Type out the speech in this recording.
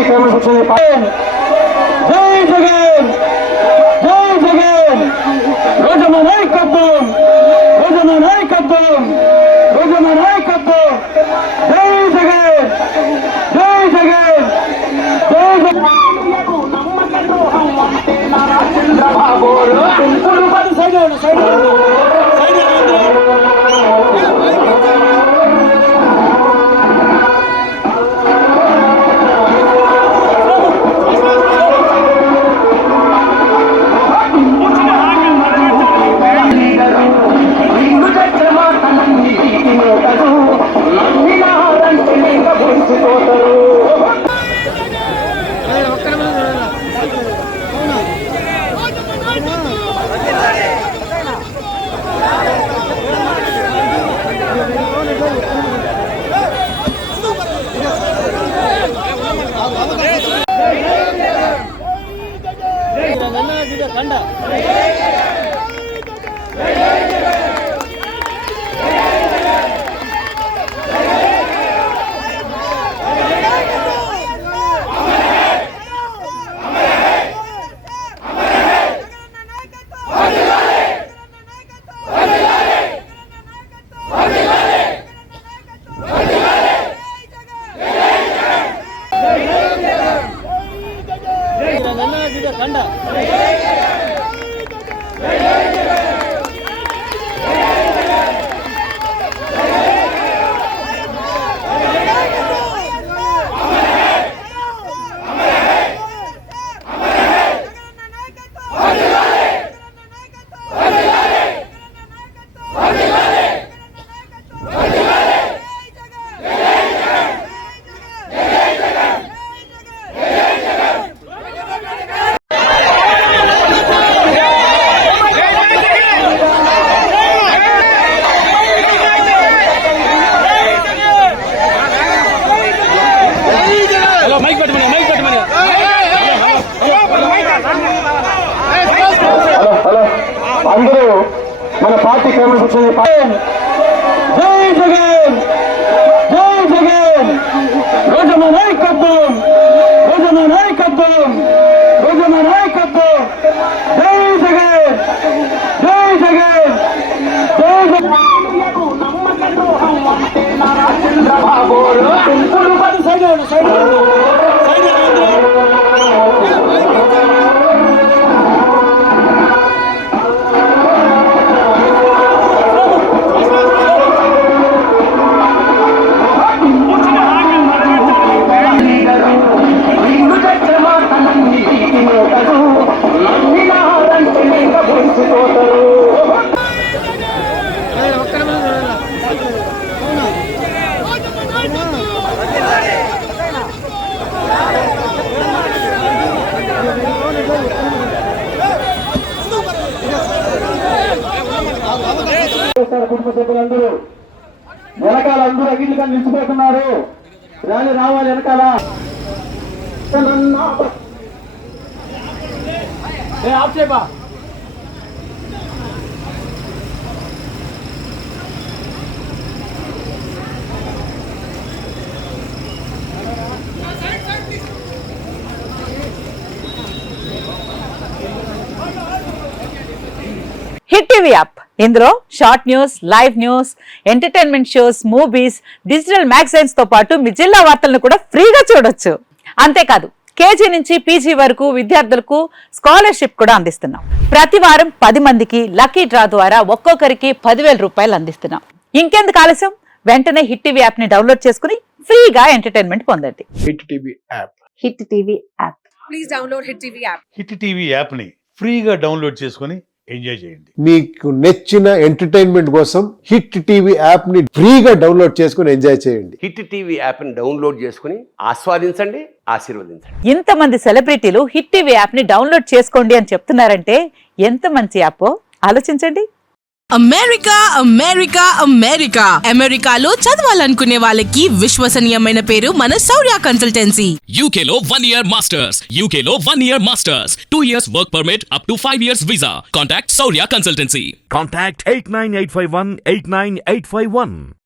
Party క్రమశిక్షణ జై జగన్ జై జగన్ రోజమ నాయకత్వం రోజమ నాయకత్వం రోజమ నాయకత్వం జై జగన్ జై జగన్ జై జగన్ అందరూ మన పార్టీ క్రమశిక్షణ జై జగన్ జై జగన్ రోజమ నాయకత్వం రోజమ నాయకత్వం రోజమ నాయకత్వం జై జగన్ జై జగన్ జై కుటుంబ సభ్యులందరూ వెనకాల అందరూ అగిలిగా నిలిచిపోతున్నారు. ర్యాలీ రావాలి వెనకాల. హిట్ టీవీ యాప్ ఇందులో short news, live news, entertainment shows, movies, digital magazines తో పాటు మీ జిల్లా వార్తలను కూడా ఫ్రీగా చూడొచ్చు. అంతేకాదు కేజీ నుంచి పీజీ వరకు విద్యార్థులకు స్కాలర్షిప్ కూడా అందిస్తున్నాం. ప్రతి వారం 10 మందికి లక్కీ డ్రా ద్వారా ఒక్కొక్కరికి 10,000 రూపాయలు అందిస్తున్నాం. ఇంకెందుకు ఆలస్యం, వెంటనే హిట్ టీవీ యాప్ ని డౌన్లోడ్ చేసుకుని ఫ్రీగా ఎంటర్టైన్మెంట్ పొందండి. Hit TV app. Hit TV app. Please download hit TV app. Hit TV app ని ఫ్రీగా డౌన్లోడ్ చేసుకుని ఎంజాయ్ చేయండి. మీకు నచ్చిన ఎంటర్టైన్మెంట్ కోసం హిట్ టీవీ యాప్ ని ఫ్రీగా డౌన్లోడ్ చేసుకుని ఎంజాయ్ చేయండి. హిట్ టీవీ యాప్ ని డౌన్లోడ్ చేసుకుని ఆస్వాదించండి, ఆశీర్వదించండి. ఇంతమంది సెలబ్రిటీలు హిట్ టీవీ యాప్ ని డౌన్లోడ్ చేసుకోండి అని చెప్తున్నారంటే ఎంత మంచి యాప్ ఆలోచించండి. అమెరికా అమెరికా అమెరికా అమెరికాలో చదవాలనుకునే వాళ్ళకి విశ్వసనీయమైన పేరు మన శౌర్య కన్సల్టెన్సీ. UK లో 1 year masters, UK లో 1 year masters, 2 years work permit up to 5 years visa. Contact Saurya Consultancy. Contact 89851 89851.